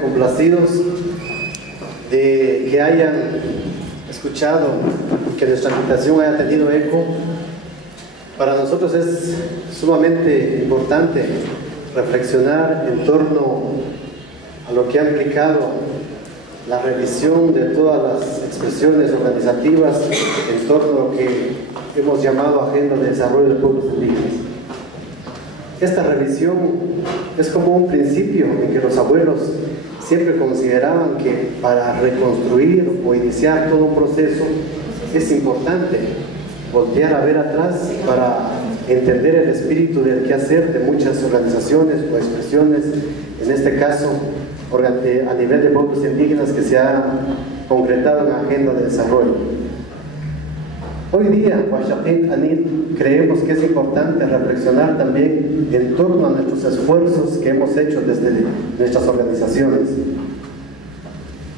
Complacidos de que hayan escuchado, que nuestra invitación haya tenido eco. Para nosotros es sumamente importante reflexionar en torno a lo que ha implicado la revisión de todas las expresiones organizativas en torno a lo que hemos llamado Agenda de Desarrollo de Pueblos Indígenas. Esta revisión es como un principio en que los abuelos siempre consideraban que para reconstruir o iniciar todo un proceso es importante voltear a ver atrás para entender el espíritu del quehacer de muchas organizaciones o expresiones, en este caso a nivel de pueblos indígenas, que se ha concretado en la Agenda de Desarrollo. Hoy día, Huaxapit Anil, creemos que es importante reflexionar también en torno a nuestros esfuerzos que hemos hecho desde nuestras organizaciones,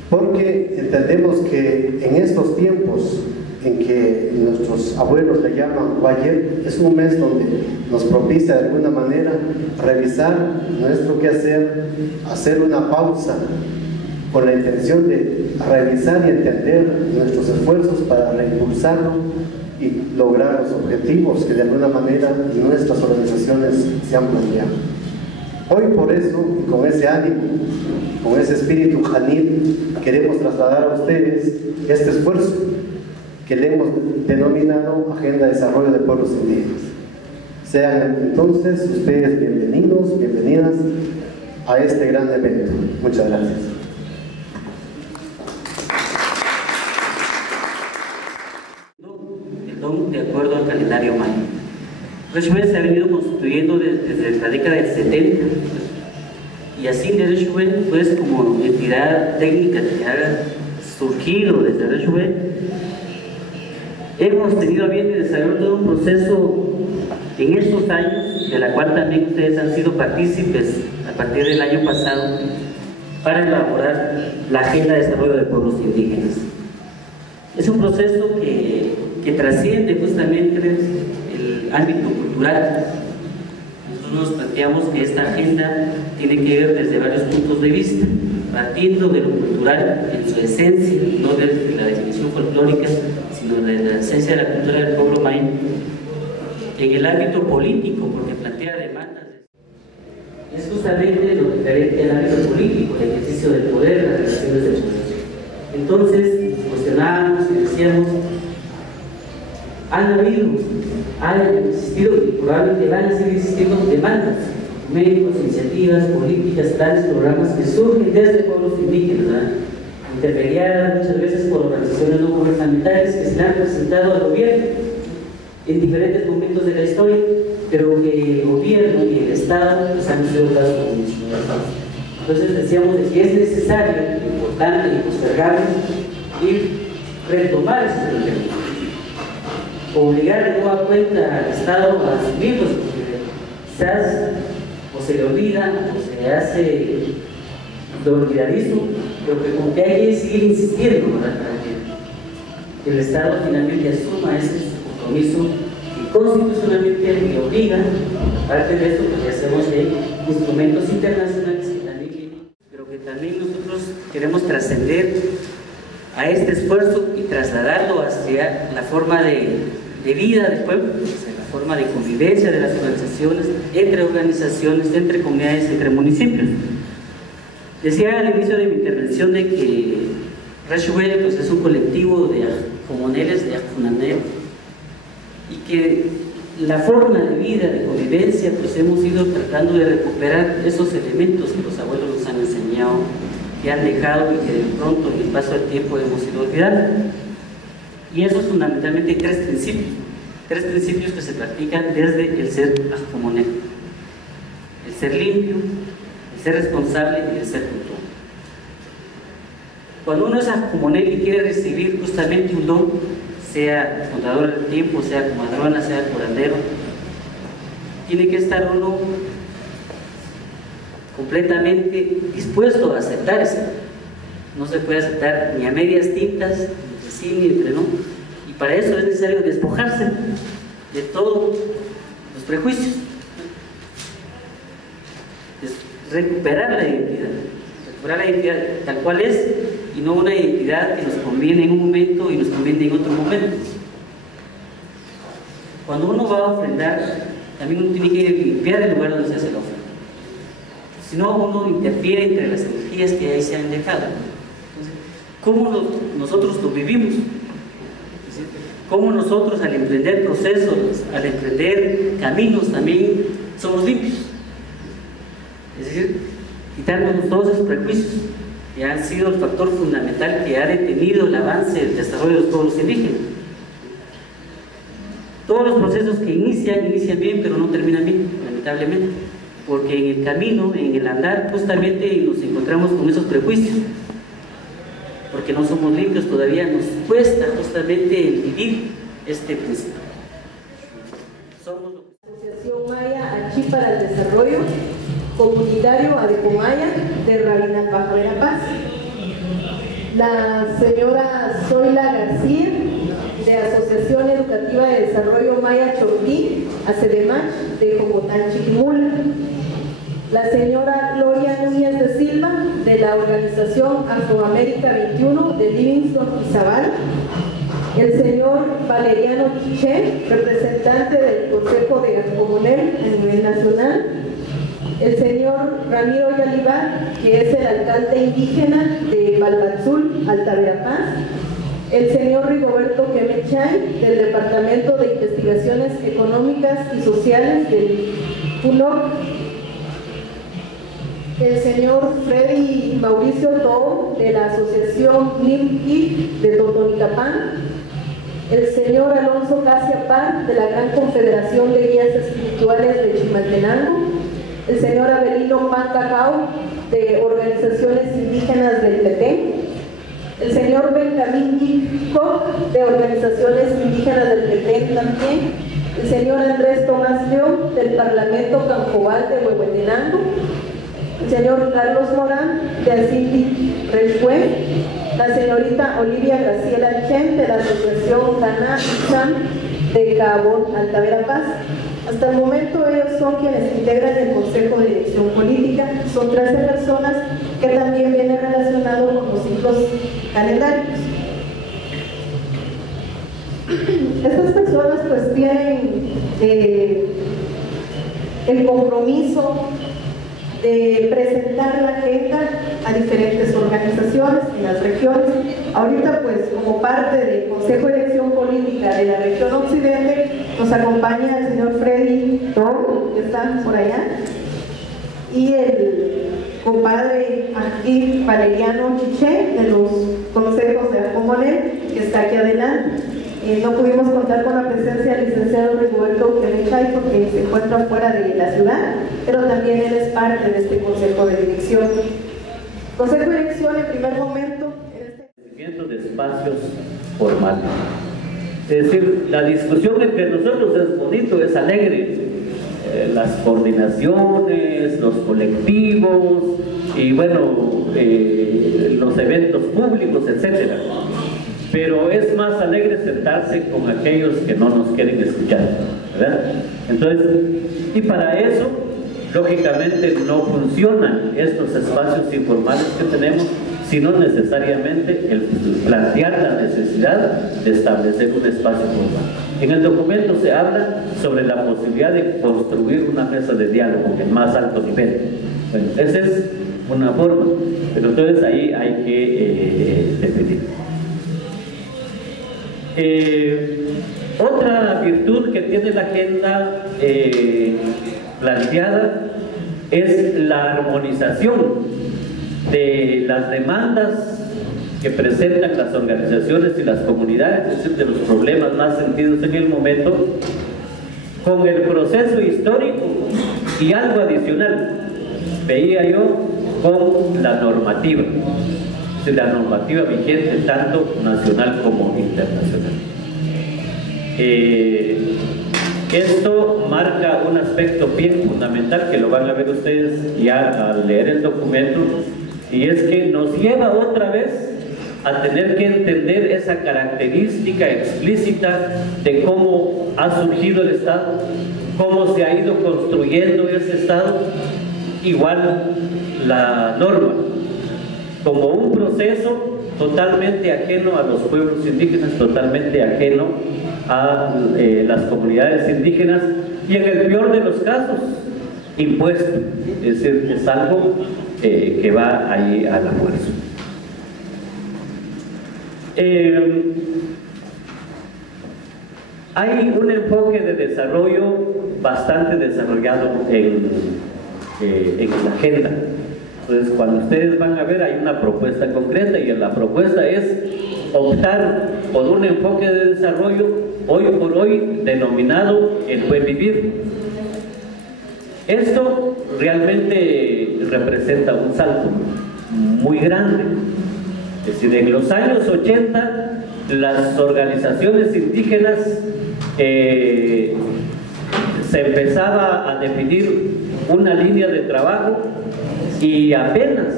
porque entendemos que en estos tiempos en que nuestros abuelos le llaman Huayet, es un mes donde nos propicia de alguna manera revisar nuestro quehacer, hacer una pausa con la intención de revisar y entender nuestros esfuerzos para reimpulsarlo y lograr los objetivos que de alguna manera nuestras organizaciones se han planteado. Hoy por eso, y con ese ánimo, con ese espíritu janil, queremos trasladar a ustedes este esfuerzo que le hemos denominado Agenda de Desarrollo de Pueblos Indígenas. Sean entonces ustedes bienvenidos, bienvenidas a este gran evento. Muchas gracias. De acuerdo al calendario maya. Reshue se ha venido constituyendo desde la década del 70, y así de Reshue, pues como entidad técnica que ha surgido desde Reshue, hemos tenido a bien de desarrollar todo un proceso en estos años, de la cual también ustedes han sido partícipes a partir del año pasado, para elaborar la Agenda de Desarrollo de Pueblos Indígenas. Es un proceso que trasciende justamente el ámbito cultural. Nosotros nos planteamos que esta agenda tiene que ver desde varios puntos de vista, partiendo de lo cultural en su esencia, no desde la definición folclórica, sino desde la esencia de la cultura del pueblo maya, en el ámbito político, porque plantea demandas. Es justamente lo diferente al ámbito político, el ejercicio del poder, las relaciones de poder. Entonces, cuestionábamos y decíamos, han existido y probablemente van a seguir existiendo demandas, documentos, iniciativas, políticas, planes, programas que surgen desde pueblos indígenas, intermediadas muchas veces por organizaciones no gubernamentales que se han presentado al gobierno en diferentes momentos de la historia, pero que el gobierno y el Estado pues, han sido casos comunes. Entonces decíamos que es necesario, importante y postergable retomar esos elementos, obligar de nueva cuenta al Estado a asumirlos, porque quizás o se le olvida o se hace de olvidadizo, pero que como que hay que seguir insistiendo, ¿verdad? Para que el Estado finalmente asuma ese compromiso que constitucionalmente le obliga. Aparte de esto, pues ya sabemos que hay instrumentos internacionales que también vienen, pero que también nosotros queremos trascender a este esfuerzo y trasladarlo hacia la forma de vida del pueblo, hacia la forma de convivencia de las organizaciones, entre comunidades, entre municipios. Decía al inicio de mi intervención de que Reshue pues, es un colectivo de comuneles de Ajunanel, y que la forma de vida, de convivencia, pues hemos ido tratando de recuperar esos elementos que los abuelos nos han enseñado, que han dejado y que de pronto en el paso del tiempo hemos ido olvidando. Y eso es fundamentalmente tres principios que se practican desde el ser ajcomonel: el ser limpio, el ser responsable y el ser puntual. Cuando uno es ajcomonel y quiere recibir justamente un don, sea contador del tiempo, sea comadrona, sea curandero, tiene que estar uno completamente dispuesto a aceptar eso. No se puede aceptar ni a medias tintas, ni sí ni entre no, y para eso es necesario despojarse de todos los prejuicios, recuperar la identidad, recuperar la identidad tal cual es y no una identidad que nos conviene en un momento y nos conviene en otro momento. Cuando uno va a ofrendar, también uno tiene que limpiar el lugar donde se hace la ofrenda. Si no, uno interfiere entre las energías que ahí se han dejado. Entonces, ¿cómo nosotros lo vivimos? ¿Cómo nosotros al emprender procesos, al emprender caminos también somos limpios? Es decir, quitarnos todos esos prejuicios que han sido el factor fundamental que ha detenido el avance del desarrollo de los pueblos indígenas. Todos los procesos que inician bien, pero no terminan bien, lamentablemente, porque en el camino, en el andar, justamente nos encontramos con esos prejuicios, porque no somos limpios todavía, nos cuesta justamente el vivir este principio. Somos la Asociación Maya Achí para el Desarrollo Comunitario Adecomaya de Rabinal-Bajo Verapaz. La señora Zoila García, de Asociación Educativa de Desarrollo Maya Chortí, ACDEMACH, de Jocotán, Chiquimula. La señora Gloria Núñez de Silva, de la Organización Afroamérica 21 de Livingston y Zavala. El señor Valeriano Quiché, representante del Consejo de Comunel a nivel nacional. El señor Ramiro Yalibá, que es el alcalde indígena de Balbatzul, Alta Verapaz. El señor Rigoberto Quemechay, del Departamento de Investigaciones Económicas y Sociales del PUNOC. El señor Freddy Mauricio Too, de la Asociación NIMI de Totonicapán. El señor Alonso Casia Paz, de la Gran Confederación de Guías Espirituales de Chimaltenango. El señor Abelino Pan Cacao, de Organizaciones Indígenas del Petén. El señor Benjamín Gico, de Organizaciones Indígenas del Petén también. El señor Andrés Tomás León, del Parlamento Canjobal de Huehuetenango. El señor Carlos Morán, de Acinti Renfue. La señorita Olivia Graciela Chen, de la Asociación Cana Icham de Cabón, Alta Verapaz. Hasta el momento ellos son quienes integran el Consejo de Dirección Política. Son 13 personas que también vienen relacionados con los ciclos calendarios. Estas personas pues tienen el compromiso de presentar la agenda a diferentes organizaciones en las regiones. Ahorita pues como parte del Consejo de Dirección Política de la región Occidente nos acompaña el señor Freddy Too, que está por allá, y el compadre aquí Valeriano Quiché, de los consejos de Acomonel, que está aquí adelante. No pudimos contar con la presencia del licenciado Rigoberto Quemechay porque se encuentra fuera de la ciudad, pero también él es parte de este consejo de dirección. Consejo de dirección, en primer momento, de espacios formales. Es decir, la discusión entre nosotros es bonito, es alegre. Las coordinaciones, los colectivos y bueno, los eventos públicos, etcétera. Pero es más alegre sentarse con aquellos que no nos quieren escuchar, ¿verdad? Entonces, y para eso, lógicamente no funcionan estos espacios informales que tenemos, sino necesariamente el plantear la necesidad de establecer un espacio formal. En el documento se habla sobre la posibilidad de construir una mesa de diálogo en más alto nivel. Bueno, esa es una forma, pero entonces ahí hay que definir. Otra virtud que tiene la agenda planteada es la armonización de las demandas que presentan las organizaciones y las comunidades, es decir, de los problemas más sentidos en el momento, con el proceso histórico y algo adicional, veía yo, con la normativa. La normativa vigente tanto nacional como internacional. Esto marca un aspecto bien fundamental que lo van a ver ustedes ya al leer el documento, y es que nos lleva otra vez a tener que entender esa característica explícita de cómo ha surgido el Estado, cómo se ha ido construyendo ese Estado, igual la norma. como un proceso totalmente ajeno a los pueblos indígenas, totalmente ajeno a las comunidades indígenas, y en el peor de los casos, impuesto. Es decir, es algo que va ahí a la fuerza. Hay un enfoque de desarrollo bastante desarrollado en la agenda. Entonces, cuando ustedes van a ver, hay una propuesta concreta, y la propuesta es optar por un enfoque de desarrollo hoy por hoy denominado el buen vivir. Esto realmente representa un salto muy grande. Es decir, en los años 80 las organizaciones indígenas se empezaba a definir una línea de trabajo, y apenas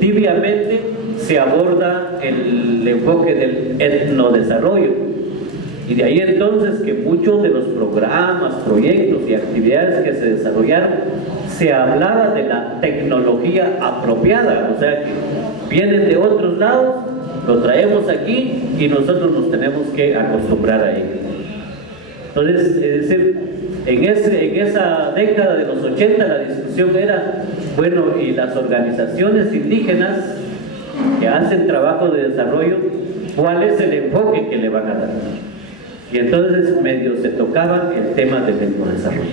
tibiamente se aborda el enfoque del etnodesarrollo. Y de ahí entonces que muchos de los programas, proyectos y actividades que se desarrollaron, se hablaba de la tecnología apropiada, o sea, que vienen de otros lados, lo traemos aquí y nosotros nos tenemos que acostumbrar a ello. Entonces, es decir, en esa década de los 80 la discusión era, bueno, y las organizaciones indígenas que hacen trabajo de desarrollo, ¿cuál es el enfoque que le van a dar? Y entonces medio se tocaba el tema del desarrollo.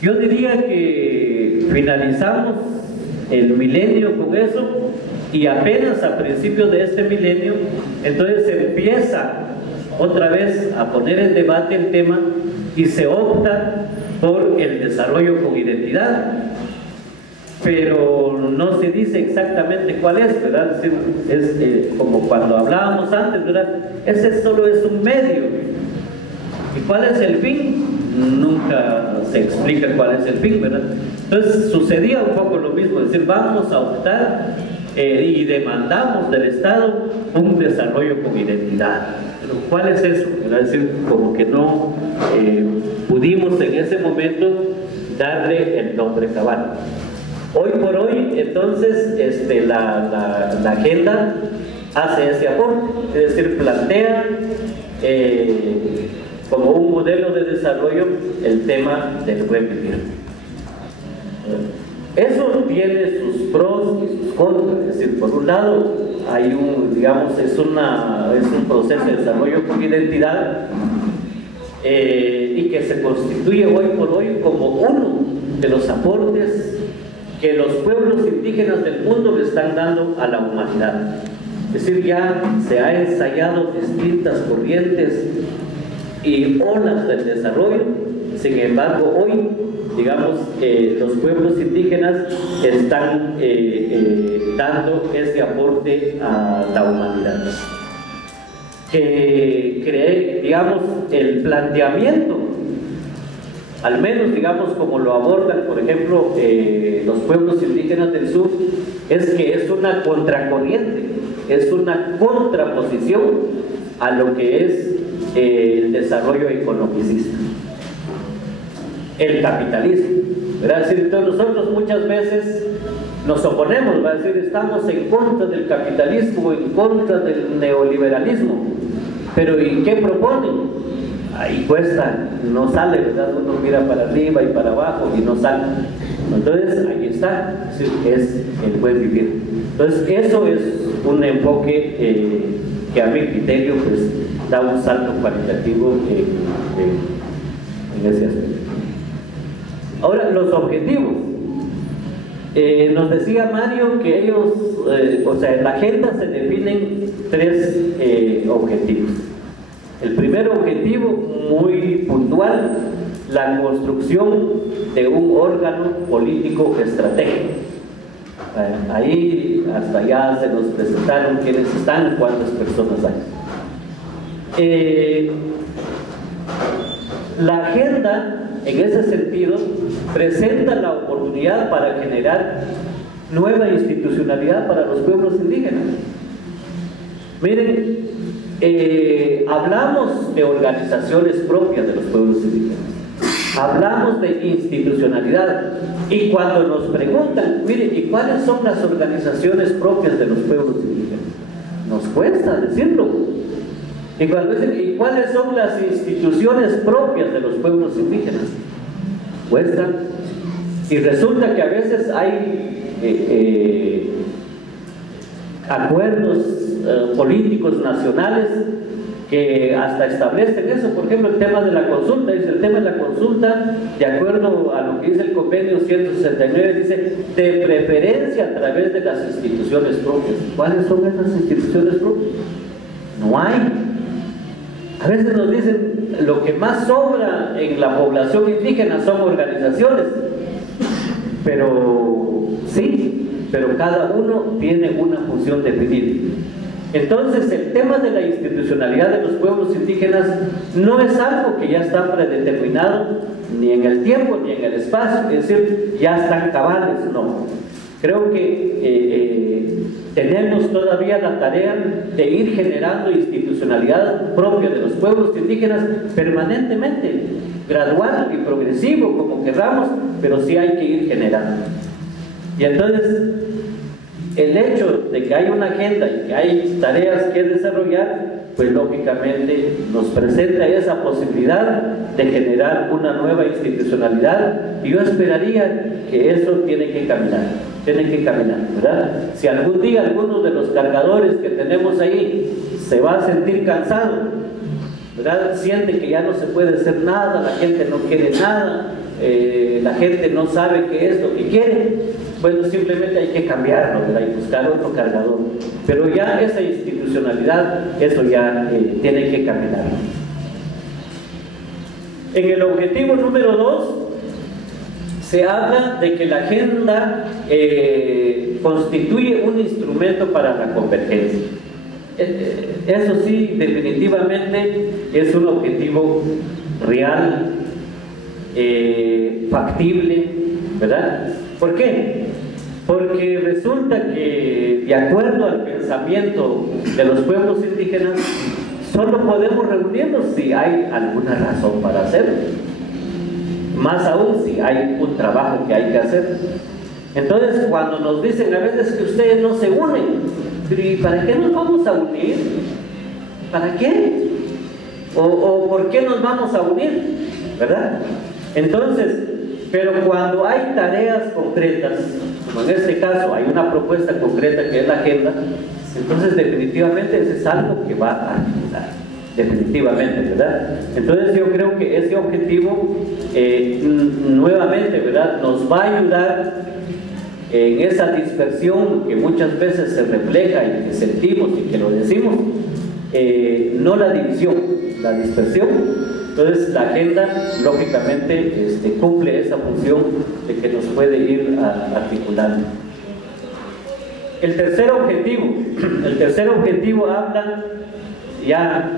Yo diría que finalizamos el milenio con eso, y apenas a principios de este milenio, entonces se empieza otra vez a poner en debate el tema y se opta por el desarrollo con identidad, pero no se dice exactamente cuál es, ¿verdad? Es como cuando hablábamos antes, ¿verdad? Ese solo es un medio. ¿Y cuál es el fin? Nunca se explica cuál es el fin, ¿verdad? Entonces sucedía un poco lo mismo, es decir, vamos a optar y demandamos del Estado un desarrollo con identidad. Pero ¿cuál es eso? Es decir, como que no pudimos en ese momento darle el nombre cabal. Hoy por hoy, entonces, la agenda hace ese aporte, es decir, plantea como un modelo de desarrollo el tema del buen vivir. Eso tiene sus pros y sus contras. Es decir, por un lado hay es un proceso de desarrollo con identidad y que se constituye hoy por hoy como uno de los aportes que los pueblos indígenas del mundo le están dando a la humanidad. Es decir, ya se ha ensayado distintas corrientes y olas del desarrollo. Sin embargo, hoy, los pueblos indígenas están dando ese aporte a la humanidad. El planteamiento, al menos como lo abordan, por ejemplo, los pueblos indígenas del sur, es que es una contracorriente, es una contraposición a lo que es el desarrollo economicista, el capitalismo, ¿verdad? Es decir, entonces nosotros muchas veces nos oponemos, ¿verdad? Es decir, estamos en contra del capitalismo, en contra del neoliberalismo, pero ¿y qué proponen? Ahí cuesta, no sale, ¿verdad? Uno mira para arriba y para abajo y no sale. Entonces ahí está, es el buen vivir. Entonces eso es un enfoque que a mi criterio pues da un salto cualitativo en ese aspecto. Ahora, los objetivos. Nos decía Mario que ellos, en la agenda se definen 3 objetivos. El primer objetivo, muy puntual, la construcción de un órgano político estratégico. Ahí hasta allá se nos presentaron quiénes están, cuántas personas hay. La agenda, en ese sentido, presenta la oportunidad para generar nueva institucionalidad para los pueblos indígenas. Miren, hablamos de organizaciones propias de los pueblos indígenas, hablamos de institucionalidad, y cuando nos preguntan, mire, ¿y cuáles son las organizaciones propias de los pueblos indígenas? Nos cuesta decirlo. Y cuando dicen, ¿y cuáles son las instituciones propias de los pueblos indígenas? Cuesta. Y resulta que a veces hay acuerdos políticos nacionales que hasta establecen eso. Por ejemplo, el tema de la consulta, dice el tema de la consulta, de acuerdo a lo que dice el convenio 169, dice de preferencia a través de las instituciones propias. ¿Cuáles son esas instituciones propias? No hay. A veces nos dicen lo que más sobra en la población indígena son organizaciones, pero sí, pero cada uno tiene una función definida. Entonces, el tema de la institucionalidad de los pueblos indígenas no es algo que ya está predeterminado ni en el tiempo ni en el espacio, es decir, ya están cabales, no. Creo que tenemos todavía la tarea de ir generando institucionalidad propia de los pueblos indígenas permanentemente, gradual y progresivo, como queramos, pero sí hay que ir generando. Y entonces, el hecho de que hay una agenda y que hay tareas que desarrollar, pues lógicamente nos presenta esa posibilidad de generar una nueva institucionalidad, y yo esperaría que eso tiene que caminar, ¿verdad? Si algún día alguno de los cargadores que tenemos ahí se va a sentir cansado, ¿verdad? Siente que ya no se puede hacer nada, la gente no quiere nada, la gente no sabe qué es lo que quiere, bueno, simplemente hay que cambiarlo, ¿verdad? Y buscar otro cargador. Pero ya esa institucionalidad, eso ya tiene que caminar. En el objetivo número 2 se habla de que la agenda constituye un instrumento para la convergencia. Eso sí, definitivamente es un objetivo real, factible, ¿verdad? ¿Por qué? Porque resulta que, de acuerdo al pensamiento de los pueblos indígenas, solo podemos reunirnos si hay alguna razón para hacerlo. Más aún si hay un trabajo que hay que hacer. Entonces, cuando nos dicen a veces que ustedes no se unen, ¿y para qué nos vamos a unir? ¿Para qué? ¿O por qué nos vamos a unir? ¿Verdad? Entonces, pero cuando hay tareas concretas, como en este caso hay una propuesta concreta que es la agenda, entonces definitivamente ese es algo que va a ayudar, definitivamente, ¿verdad? Entonces yo creo que ese objetivo nuevamente, ¿verdad?, nos va a ayudar en esa dispersión que muchas veces se refleja y que sentimos y que lo decimos, no la división, la dispersión. Entonces la agenda lógicamente cumple esa función de que nos puede ir articulando. El tercer objetivo habla ya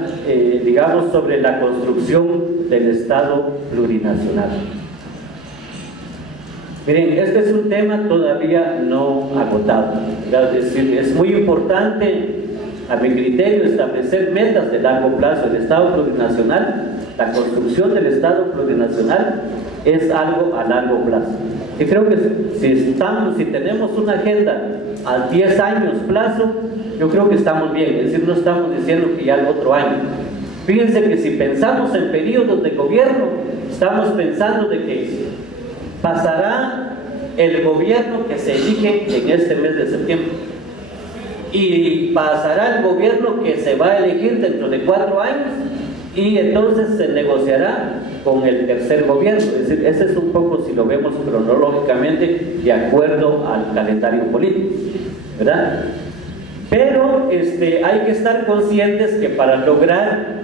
digamos sobre la construcción del Estado plurinacional. Miren, este es un tema todavía no agotado, ¿verdad? Es decir, es muy importante a mi criterio establecer metas de largo plazo. El Estado plurinacional, la construcción del Estado plurinacional es algo a largo plazo. Y creo que si tenemos una agenda a 10 años plazo, yo creo que estamos bien, es decir, no estamos diciendo que ya el otro año. Fíjense que si pensamos en periodos de gobierno, estamos pensando de que pasará el gobierno que se elige en este mes de septiembre y pasará el gobierno que se va a elegir dentro de 4 años, y entonces se negociará con el tercer gobierno. Es decir, ese es un poco, si lo vemos cronológicamente, de acuerdo al calendario político, ¿verdad? Pero hay que estar conscientes que para lograr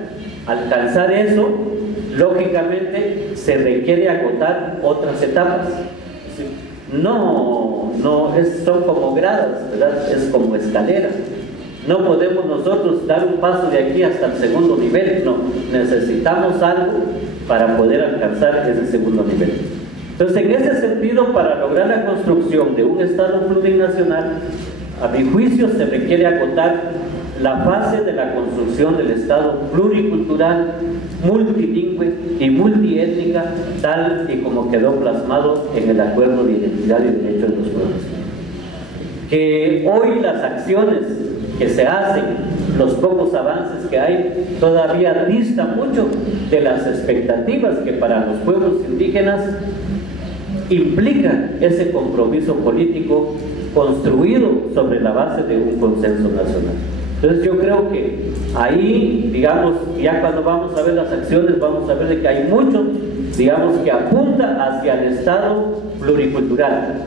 alcanzar eso, lógicamente se requiere agotar otras etapas. Son como gradas, ¿verdad? Es como escaleras. No podemos nosotros dar un paso de aquí hasta el segundo nivel, no. Necesitamos algo para poder alcanzar ese segundo nivel. Entonces, en ese sentido, para lograr la construcción de un Estado plurinacional, a mi juicio se requiere agotar la fase de la construcción del Estado pluricultural, multilingüe y multiétnica, tal y como quedó plasmado en el Acuerdo de Identidad y Derechos de los Pueblos. Que hoy las acciones que se hacen, los pocos avances que hay, todavía distan mucho de las expectativas que para los pueblos indígenas implica ese compromiso político construido sobre la base de un consenso nacional. Entonces yo creo que ahí, digamos, ya cuando vamos a ver las acciones, vamos a ver de que hay mucho, digamos, que apunta hacia el Estado pluricultural,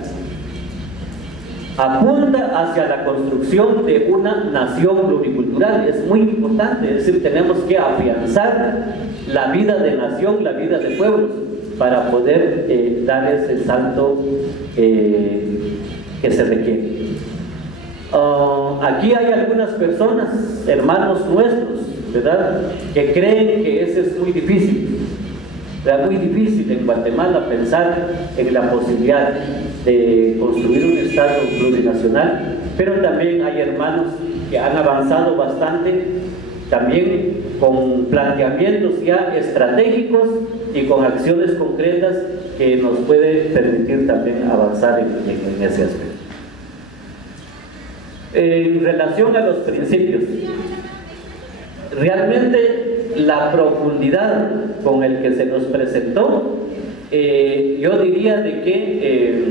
apunta hacia la construcción de una nación pluricultural. Es muy importante, es decir, tenemos que afianzar la vida de nación, la vida de pueblos, para poder dar ese salto que se requiere. Aquí hay algunas personas, hermanos nuestros, ¿verdad?, que creen que ese es muy difícil. Es muy difícil en Guatemala pensar en la posibilidad de construir un Estado plurinacional, pero también hay hermanos que han avanzado bastante, también con planteamientos ya estratégicos y con acciones concretas que nos puede permitir también avanzar en ese aspecto. En relación a los principios, realmente la profundidad con el que se nos presentó, yo diría de que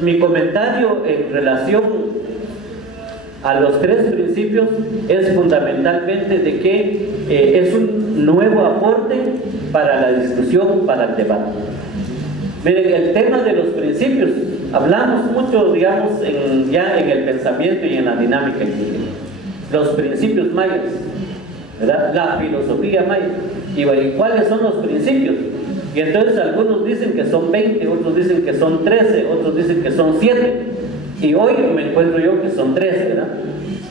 mi comentario en relación a los tres principios es fundamentalmente de que es un nuevo aporte para la discusión, para el debate. Miren, el tema de los principios, hablamos mucho, digamos, ya en el pensamiento y en la dinámica indígena. Los principios mayas, ¿verdad?, la filosofía maya. Y ¿cuáles son los principios? Y entonces algunos dicen que son 20, otros dicen que son 13, otros dicen que son 7. Y hoy me encuentro yo que son 3, ¿verdad?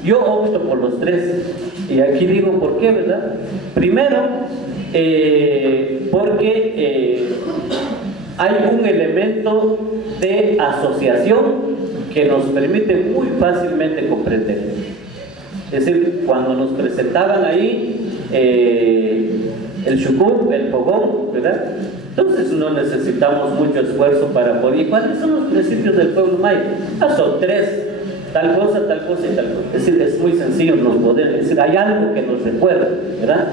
Yo opto por los 3. Y aquí digo por qué, ¿verdad? Primero, porque hay un elemento de asociación que nos permite muy fácilmente comprender. Es decir, cuando nos presentaban ahí el Xucú, el Fogón, ¿verdad? Entonces no necesitamos mucho esfuerzo para poder. ¿Y cuáles son los principios del pueblo maya? Son 3, tal cosa y tal cosa. Es decir, es muy sencillo nos poder, es decir, hay algo que nos recuerda, ¿verdad?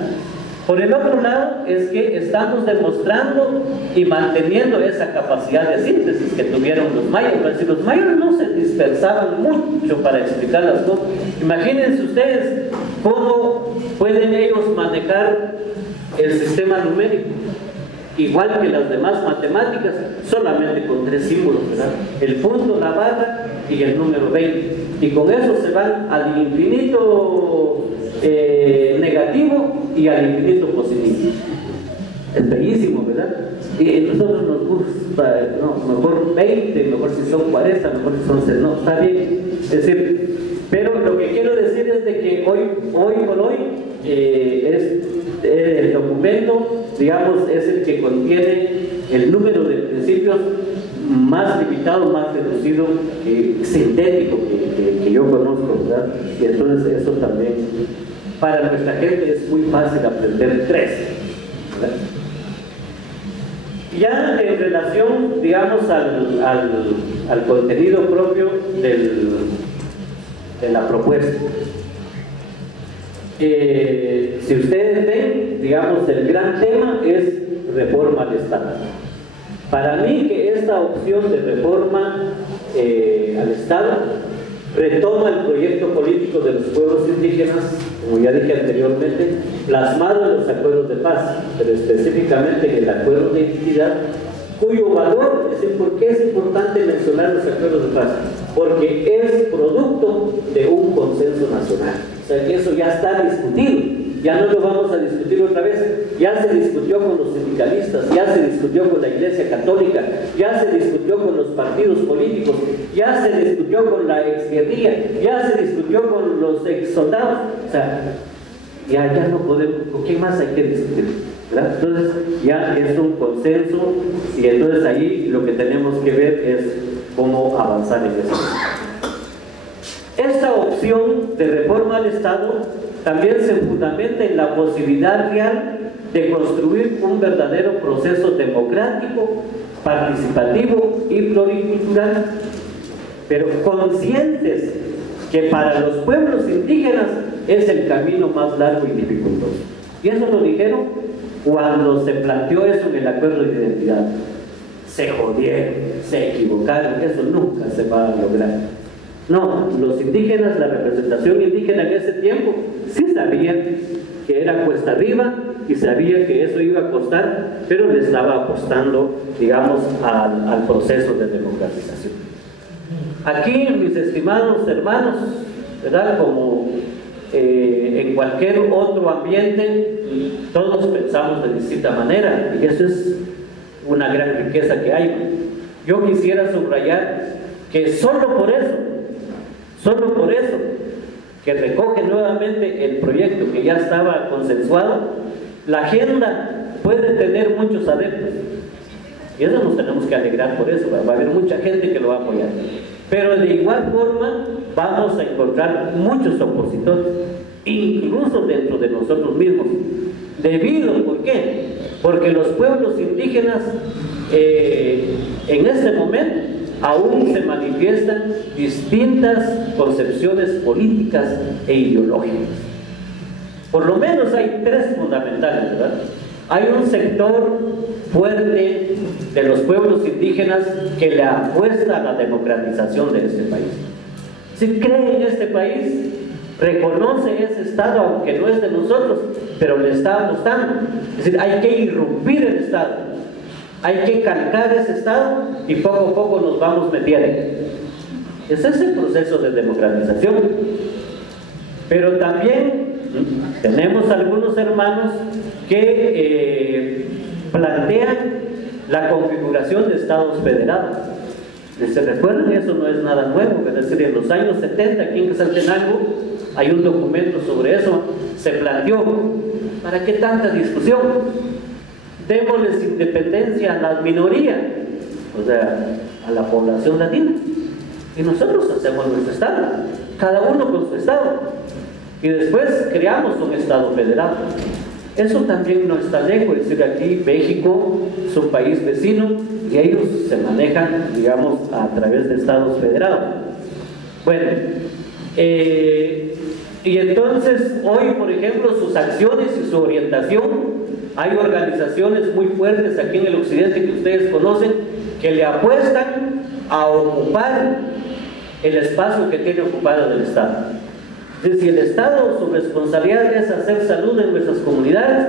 Por el otro lado, es que estamos demostrando y manteniendo esa capacidad de síntesis que tuvieron los mayas. Es decir, los mayas no se dispersaban mucho para explicar las cosas. Imagínense ustedes cómo pueden ellos manejar el sistema numérico, igual que las demás matemáticas, solamente con 3 símbolos, ¿verdad? El punto, la barra y el número 20. Y con eso se van al infinito negativo y al infinito positivo. Es bellísimo, ¿verdad? Y a nosotros nos gusta, no, mejor 20, mejor si son 40, mejor si son 6, no, está bien. Es decir, pero lo que quiero decir es de que hoy por hoy el documento, digamos, es el que contiene el número de principios más limitado, más reducido, sintético que yo conozco, ¿verdad? Y entonces eso también para nuestra gente es muy fácil aprender 3, ¿verdad? Ya en relación, digamos, al contenido propio de la propuesta, si ustedes ven, digamos, el gran tema es reforma al Estado. Para mí que esta opción de reforma al Estado retoma el proyecto político de los pueblos indígenas, como ya dije anteriormente, plasmado en los acuerdos de paz, pero específicamente en el acuerdo de identidad, cuyo valor, es decir, ¿por qué es importante mencionar los acuerdos de paz? Porque es producto de un consenso nacional. O sea que eso ya está discutido. Ya no lo vamos a discutir otra vez. Ya se discutió con los sindicalistas, ya se discutió con la Iglesia Católica, ya se discutió con los partidos políticos, ya se discutió con la exguerrilla, ya se discutió con los ex soldados. O sea, ya no podemos, ¿con qué más hay que discutir? ¿Verdad? Entonces ya es un consenso y entonces ahí lo que tenemos que ver es cómo avanzar en eso. esta opción de reforma al Estado también se fundamenta en la posibilidad real de construir un verdadero proceso democrático, participativo y pluricultural, pero conscientes que para los pueblos indígenas es el camino más largo y dificultoso. Y eso lo dijeron cuando se planteó eso en el acuerdo de identidad. Se jodieron, se equivocaron, eso nunca se va a lograr. No, los indígenas, la representación indígena en ese tiempo, sí sabían que era cuesta arriba y sabía que eso iba a costar, pero le estaba apostando, digamos, al proceso de democratización. Aquí, mis estimados hermanos, ¿verdad? Como en cualquier otro ambiente, todos pensamos de distinta manera, y eso es una gran riqueza que hay. Yo quisiera subrayar que solo por eso, que recoge nuevamente el proyecto que ya estaba consensuado, la agenda puede tener muchos adeptos. Y eso nos tenemos que alegrar por eso, va a haber mucha gente que lo va a apoyar. Pero de igual forma vamos a encontrar muchos opositores, incluso dentro de nosotros mismos. ¿Por qué? Porque los pueblos indígenas en este momento aún se manifiestan distintas concepciones políticas e ideológicas. Por lo menos hay tres fundamentales, ¿verdad? Hay un sector fuerte de los pueblos indígenas que le apuesta a la democratización de este país. Si cree en este país, reconoce ese Estado, aunque no es de nosotros, pero le está apostando. Es decir, hay que irrumpir el Estado, hay que calcar ese Estado y poco a poco nos vamos metiendo. Ese es el proceso de democratización. Pero también tenemos algunos hermanos que plantean la configuración de estados federados. ¿Se recuerdan? Eso no es nada nuevo. Es decir, en los años 70 aquí en Quetzaltenango hay un documento sobre eso. Se planteó, ¿para qué tanta discusión? Démosles independencia a las minorías, o sea, a la población latina, y nosotros hacemos nuestro estado, cada uno con su estado, y después creamos un estado federal. Eso también no está lejos. Es decir, aquí México es un país vecino y ellos se manejan, digamos, a través de estados federados. Bueno, y entonces hoy, por ejemplo, sus acciones y su orientación, hay organizaciones muy fuertes aquí en el occidente que ustedes conocen, que le apuestan a ocupar el espacio que tiene ocupado el Estado. Si el Estado, su responsabilidad es hacer salud en nuestras comunidades,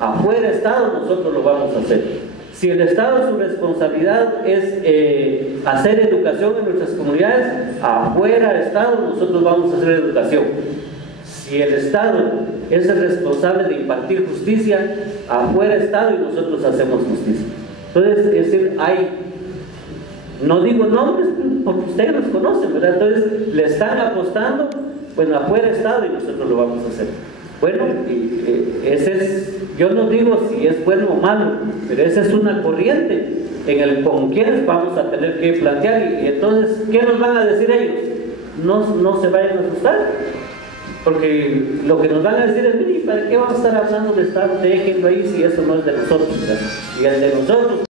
afuera Estado, nosotros lo vamos a hacer. Si el Estado, su responsabilidad es hacer educación en nuestras comunidades, afuera Estado, nosotros vamos a hacer educación. Si el Estado es el responsable de impartir justicia, afuera Estado y nosotros hacemos justicia. Entonces, es decir, hay, no digo nombres porque ustedes los conocen, ¿verdad? Entonces, le están apostando, bueno, afuera Estado y nosotros lo vamos a hacer. Bueno, ese es, yo no digo si es bueno o malo, pero esa es una corriente en el con quienes vamos a tener que plantear. Y entonces, ¿qué nos van a decir ellos? No se vayan a asustar, porque lo que nos van a decir es, mire, ¿para qué vamos a estar hablando de Estado? Déjenlo ahí si eso no es de nosotros, ¿verdad? Y el de nosotros